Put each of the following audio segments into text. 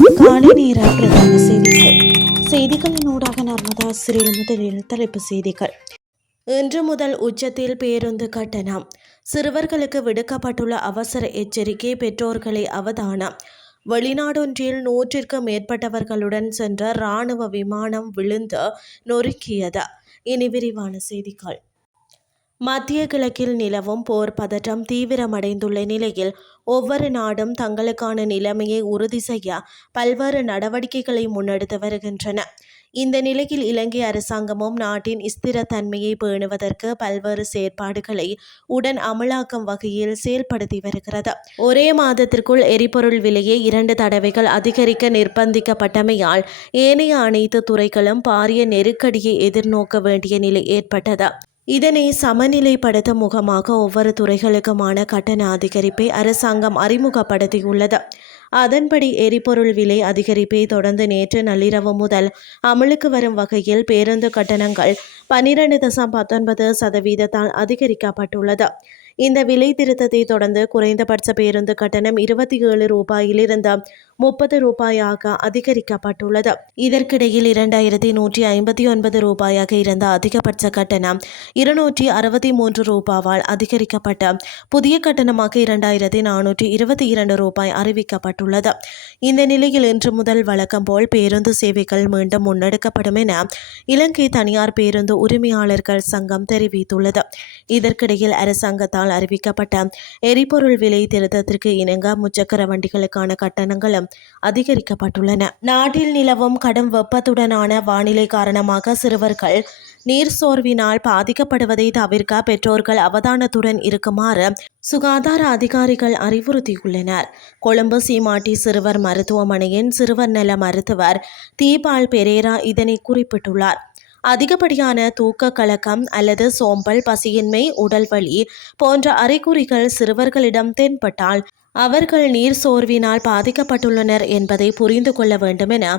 காலை நேர பிரதான செய்திகள். செய்திகளினூடாக நர்மதா சிறில் முதலில் தலைப்பு செய்திகள். இன்று முதல் உச்சத்தில் பேருந்து கட்டணம். சிறுவர்களுக்கு விடுக்கப்பட்டுள்ள அவசர எச்சரிக்கை. பெற்றோர்களை அவதானம். வெளிநாடொன்றில் 100க்கும் மேற்பட்டவர்களுடன் சென்ற இராணுவ விமானம் விழுந்து நொறுக்கியது. இனி விரிவான செய்திகள். மத்திய கிழக்கில் நிலவும் போர் பதற்றம் தீவிரமடைந்துள்ள நிலையில் ஒவ்வொரு நாடும் தங்களுக்கான நிலைமையை உறுதி செய்ய பல்வேறு நடவடிக்கைகளை முன்னெடுத்து வருகின்றன. இந்த நிலையில் இலங்கை அரசாங்கமும் நாட்டின் ஸ்திரத்தன்மையை பேணுவதற்கு பல்வேறு செயற்பாடுகளை உடன் அமலாக்கும் வகையில் செயல்படுத்தி வருகிறது. ஒரே மாதத்திற்குள் எரிபொருள் விலையை 2 தடவைகள் அதிகரிக்க நிர்பந்திக்கப்பட்டமையால் ஏனைய அனைத்து துறைகளும் பாரிய நெருக்கடியை எதிர்நோக்க வேண்டிய நிலை ஏற்பட்டது. இதனை சமநிலைப்படுத்தும் முகமாக ஒவ்வொரு துறைகளுக்குமான கட்டண அதிகரிப்பை அரசாங்கம் அறிமுகப்படுத்தியுள்ளது. அதன்படி எரிபொருள் விலை அதிகரிப்பை தொடர்ந்து நேற்று நள்ளிரவு முதல் அமலுக்கு வரும் வகையில் பேருந்து கட்டணங்கள் 12.19% அதிகரிக்கப்பட்டுள்ளது. இந்த விலை திருத்தத்தை தொடர்ந்து குறைந்தபட்ச பேருந்து கட்டணம் 27 ரூபாயிலிருந்து 30 ரூபாயாக அதிகரிக்கப்பட்டுள்ளது. இதற்கிடையில் 2159 ரூபாயாக இருந்த அதிகபட்ச கட்டணம் 263 ரூபாவால் அதிகரிக்கப்பட்ட புதிய கட்டணமாக 2422 ரூபாய் அறிவிக்கப்பட்டுள்ளது. இந்த நிலையில் இன்று முதல் வழக்கம் போல் பேருந்து சேவைகள் மீண்டும் முன்னெடுக்கப்படும் என இலங்கை தனியார் பேருந்து உரிமையாளர்கள் சங்கம் தெரிவித்துள்ளது. இதற்கிடையில் அரசாங்கத்தால் அறிவிக்கப்பட்ட எரிபொருள் விலை திருத்தத்திற்கு இணங்க முச்சக்கர வண்டிகளுக்கான கட்டணங்களும் அதிகரிக்கப்பட்டுள்ளன. நாட்டில் நிலவும் கடும் வெப்பத்துடனான வானிலை காரணமாக சிறுவர்கள் நீர் சோர்வினால் பாதிக்கப்படுவதை தவிர்க்க பெற்றோர்கள் அவதானத்துடன் இருக்குமாறு சுகாதார அதிகாரிகள் அறிவுறுத்தியுள்ளனர். கொழும்பு சீமாட்டி சிறுவர் மருத்துவமனையின் சிறுவர் நல மருத்துவர் தீபால் பெரேரா இதனை குறிப்பிட்டுள்ளார். அதிகப்படியான தூக்க கலக்கம் அல்லது சோம்பல், பசியின்மை, உடல் வலி போன்ற அறிகுறிகள் சிறுவர்களிடம் தென்பட்டால் அவர்கள் நீர் சோர்வினால் பாதிக்கப்பட்டுள்ளனர் என்பதை புரிந்து கொள்ள வேண்டும் என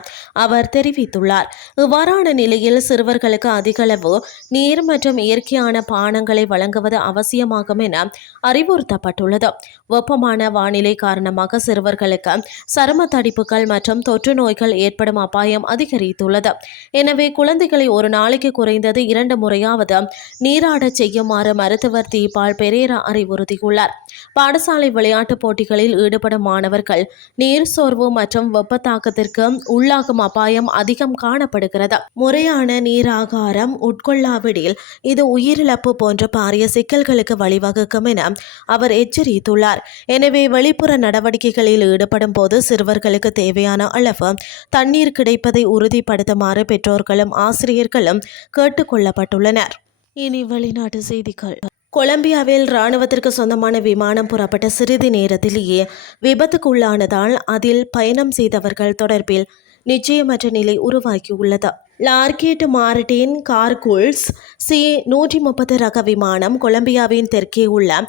அவர் தெரிவித்துள்ளார். இவ்வாறான நிலையில் சிறுவர்களுக்கு அதிகளவு நீர் மற்றும் இயற்கையான பானங்களை வழங்குவது அவசியமாகும் என அறிவுறுத்தப்பட்டுள்ளது. வெப்பமான வானிலை காரணமாக சிறுவர்களுக்கு சரும தடிப்புகள் மற்றும் தொற்று நோய்கள் ஏற்படும் அபாயம் அதிகரித்துள்ளது. எனவே குழந்தைகளை ஒரு நாளைக்கு குறைந்தது 2 முறையாவது நீராடச் செய்யுமாறு மருத்துவர் தீபால் பெரேரா அறிவுறுத்தியுள்ளார். பாடசாலை விளையாட்டுப் போட்டிகளில் ஈடுபடும் மாணவர்கள் நீர் சோர்வு மற்றும் வெப்பத்தாக்கத்திற்கு உள்ளாகும் அபாயம் அதிகம் காணப்படுகிறது. முறையான நீராகாரம் உட்கொள்ளாவிடில் இது உயிரிழப்பு போன்ற பாரிய சிக்கல்களுக்கு வழிவகுக்கும் என அவர் எச்சரித்துள்ளார். எனவே வெளிப்புற நடவடிக்கைகளில் ஈடுபடும் போது சிறுவர்களுக்கு தேவையான அளவு தண்ணீர் கிடைப்பதை உறுதிப்படுத்துமாறு பெற்றோர்களும் ஆசிரியர்களும் கேட்டுக் கொள்ளப்பட்டுள்ளனர். இனி வெளிநாட்டு செய்திகள். கொலம்பியாவில் இராணுவத்திற்கு சொந்தமான விமானம் புறப்பட்ட சிறிது நேரத்திலேயே விபத்துக்குள்ளானதால் அதில் பயணம் செய்தவர்கள் தொடர்பில் நிச்சயமற்ற நிலை உருவாகியுள்ளது. லார்கெட் மார்டின் கார்குல்ஸ் C-130 ரக விமானம் கொலம்பியாவின் தெற்கே உள்ள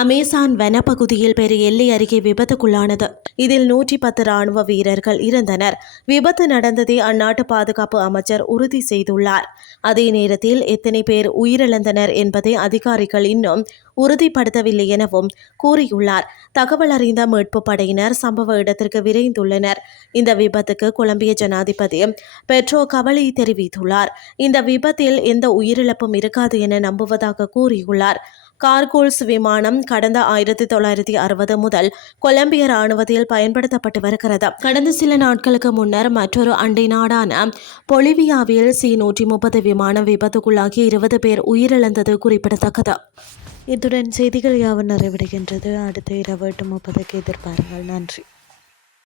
அமேசான் வனப்பகுதியில் பெரிய எல்லை அருகே விபத்துக்குள்ளானது. இதில் 110 இராணுவ வீரர்கள் இருந்தனர். விபத்து நடந்ததை அந்நாட்டு பாதுகாப்பு அமைச்சர் உறுதி செய்துள்ளார். அதே நேரத்தில் எத்தனை பேர் உயிரிழந்தனர் என்பதை அதிகாரிகள் இன்னும் உறுதிப்படுத்தவில்லை எனவும் கூறியுள்ளார். தகவல் அறிந்த மீட்பு படையினர் சம்பவ இடத்திற்கு விரைந்துள்ளனர். இந்த விபத்துக்கு கொலம்பிய ஜனாதிபதி பெட்ரோ கவலை தெரிவித்துள்ளார். இந்த விபத்தில் எந்த உயிரிழப்பும் இருக்காது என நம்புவதாக கூறியுள்ளார். கார்குல்ஸ் விமானம் கடந்த 1960 முதல் கொலம்பிய இராணுவத்தில் பயன்படுத்தப்பட்டு வருகிறது. கடந்த சில நாட்களுக்கு முன்னர் மற்றொரு அண்டை நாடான பொலிவியாவில் C-130 விமானம் விபத்துக்குள்ளாகி 20 பேர் உயிரிழந்தது குறிப்பிடத்தக்கது. இத்துடன் செய்திகள் யாவும் நிறைவடைகின்றது. அடுத்த இரவு 8:30 எதிர்பாருங்கள். நன்றி.